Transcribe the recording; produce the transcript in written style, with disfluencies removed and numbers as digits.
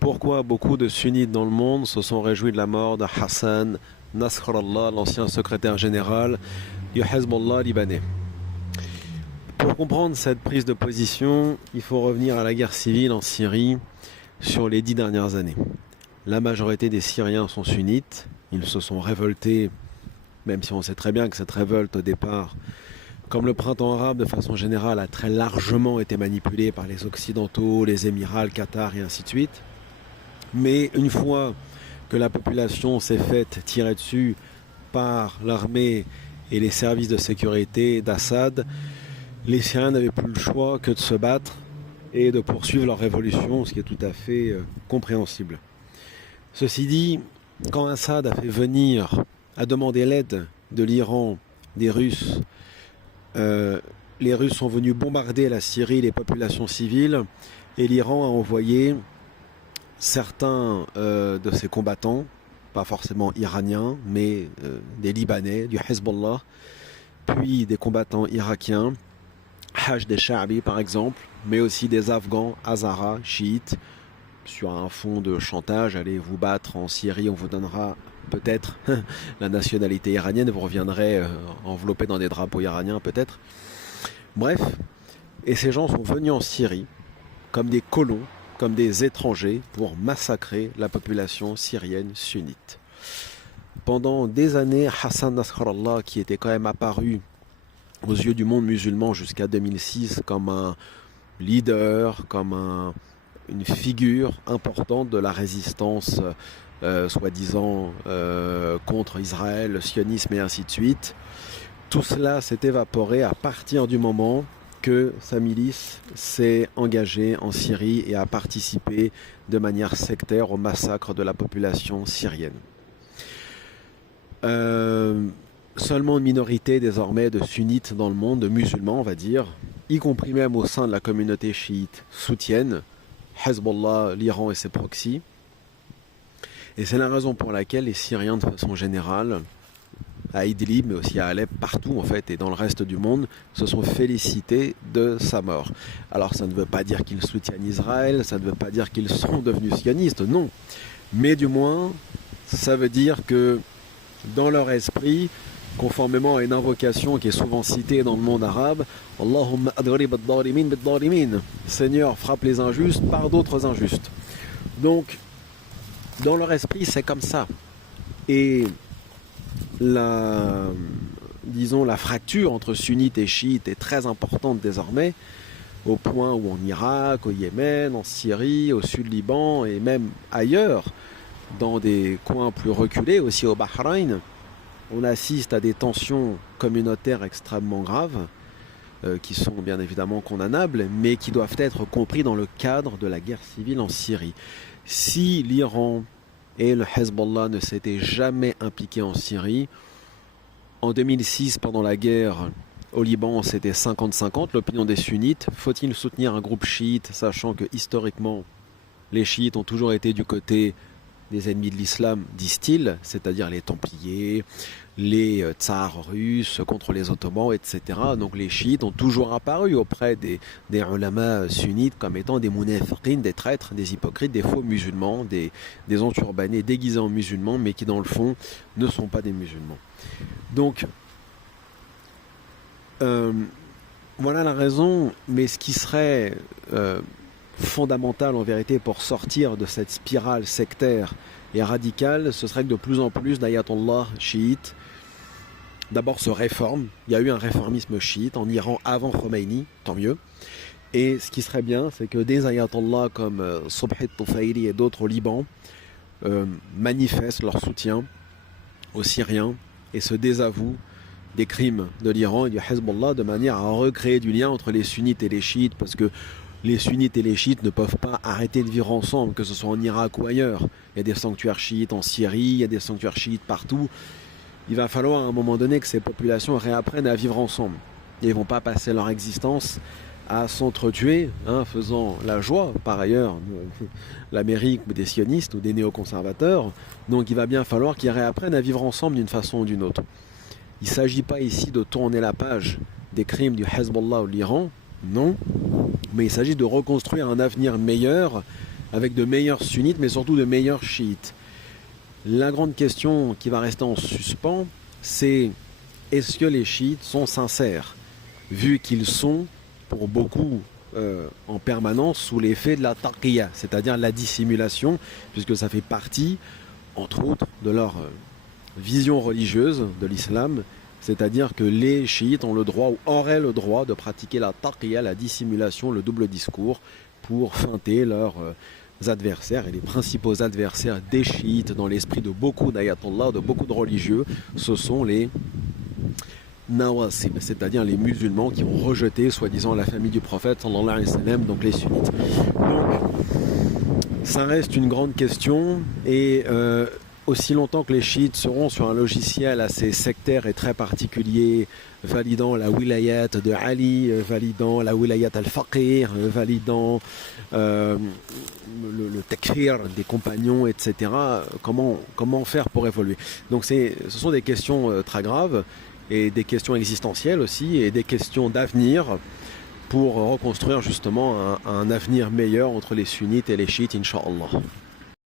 Pourquoi beaucoup de sunnites dans le monde se sont réjouis de la mort de Hassan Nasrallah, l'ancien secrétaire général du Hezbollah libanais? Pour comprendre cette prise de position, il faut revenir à la guerre civile en Syrie sur les 10 dernières années. La majorité des Syriens sont sunnites, ils se sont révoltés, même si on sait très bien que cette révolte au départ, comme le printemps arabe de façon générale, a très largement été manipulée par les Occidentaux, les Émirats, le Qatar et ainsi de suite. Mais une fois que la population s'est faite tirer dessus par l'armée et les services de sécurité d'Assad, les Syriens n'avaient plus le choix que de se battre et de poursuivre leur révolution, ce qui est tout à fait compréhensible. Ceci dit, quand Assad a demandé l'aide de l'Iran, des Russes, les Russes sont venus bombarder la Syrie, les populations civiles, et l'Iran a envoyé certains de ses combattants, pas forcément iraniens, mais des Libanais, du Hezbollah, puis des combattants irakiens, Hajj des Sha'bi par exemple, mais aussi des Afghans, Hazara, chiites, sur un fond de chantage, allez vous battre en Syrie, on vous donnera peut-être la nationalité iranienne, vous reviendrez enveloppé dans des drapeaux iraniens peut-être. Bref, et ces gens sont venus en Syrie comme des colons, comme des étrangers pour massacrer la population syrienne sunnite. Pendant des années, Hassan Nasrallah, qui était quand même apparu aux yeux du monde musulman jusqu'à 2006 comme un leader, comme une figure importante de la résistance soi-disant contre Israël, le sionisme et ainsi de suite. Tout cela s'est évaporé à partir du moment que sa milice s'est engagée en Syrie et a participé de manière sectaire au massacre de la population syrienne. Seulement une minorité désormais de sunnites dans le monde, de musulmans on va dire, y compris même au sein de la communauté chiite, soutiennent Hezbollah, l'Iran et ses proxys. Et c'est la raison pour laquelle les Syriens de façon générale, à Idlib mais aussi à Alep, partout en fait et dans le reste du monde, se sont félicités de sa mort. Alors ça ne veut pas dire qu'ils soutiennent Israël, ça ne veut pas dire qu'ils sont devenus sionistes, non. Mais du moins, ça veut dire que dans leur esprit, conformément à une invocation qui est souvent citée dans le monde arabe, Allahumma adrib ad-dalimin bid-dalimin. Seigneur, frappe les injustes par d'autres injustes. Donc, dans leur esprit, c'est comme ça. Et disons, la fracture entre sunnites et chiites est très importante désormais, au point où en Irak, au Yémen, en Syrie, au sud Liban et même ailleurs, dans des coins plus reculés, aussi au Bahreïn, on assiste à des tensions communautaires extrêmement graves, qui sont bien évidemment condamnables, mais qui doivent être compris dans le cadre de la guerre civile en Syrie. Si l'Iran et le Hezbollah ne s'étaient jamais impliqués en Syrie, en 2006, pendant la guerre au Liban, c'était 50-50, l'opinion des sunnites. Faut-il soutenir un groupe chiite, sachant que historiquement, les chiites ont toujours été du côté des ennemis de l'islam, disent-ils, c'est-à-dire les Templiers, les tsars russes contre les Ottomans, etc. Donc les chiites ont toujours apparu auprès des ulama sunnites comme étant des munafiqin, des traîtres, des hypocrites, des faux musulmans, des enturbanés déguisés en musulmans, mais qui dans le fond ne sont pas des musulmans. Donc, voilà la raison, mais ce qui serait fondamental en vérité pour sortir de cette spirale sectaire et radicale, ce serait que de plus en plus d'ayatollahs chiites d'abord se réforment. Il y a eu un réformisme chiite en Iran avant Khomeini, tant mieux. Et ce qui serait bien, c'est que des ayatollahs comme Subhi Tufaili et d'autres au Liban manifestent leur soutien aux Syriens et se désavouent des crimes de l'Iran et du Hezbollah de manière à recréer du lien entre les sunnites et les chiites, parce que les sunnites et les chiites ne peuvent pas arrêter de vivre ensemble, que ce soit en Irak ou ailleurs. Il y a des sanctuaires chiites en Syrie, il y a des sanctuaires chiites partout. Il va falloir à un moment donné que ces populations réapprennent à vivre ensemble. Et ils ne vont pas passer leur existence à s'entretuer, faisant la joie, par ailleurs, de l'Amérique ou des sionistes ou des néoconservateurs. Donc il va bien falloir qu'ils réapprennent à vivre ensemble d'une façon ou d'une autre. Il ne s'agit pas ici de tourner la page des crimes du Hezbollah ou de l'Iran, non, mais il s'agit de reconstruire un avenir meilleur avec de meilleurs sunnites, mais surtout de meilleurs chiites. La grande question qui va rester en suspens, c'est est-ce que les chiites sont sincères, vu qu'ils sont, pour beaucoup, en permanence sous l'effet de la taqiyya, c'est-à-dire la dissimulation, puisque ça fait partie, entre autres, de leur vision religieuse de l'islam, c'est-à-dire que les chiites ont le droit ou auraient le droit de pratiquer la taqiyya, la dissimulation, le double discours, pour feinter leurs adversaires. Et les principaux adversaires des chiites dans l'esprit de beaucoup d'ayatollahs, de beaucoup de religieux, ce sont les nawasib, c'est-à-dire les musulmans qui ont rejeté soi-disant la famille du prophète sallallahu alayhi wa sallam, donc les sunnites. Donc ça reste une grande question et aussi longtemps que les chiites seront sur un logiciel assez sectaire et très particulier, validant la wilayat de Ali, validant la wilayat al-faqir, validant le takfir des compagnons, etc. Comment faire pour évoluer? Donc ce sont des questions très graves et des questions existentielles aussi et des questions d'avenir pour reconstruire justement un avenir meilleur entre les sunnites et les chiites, incha'Allah.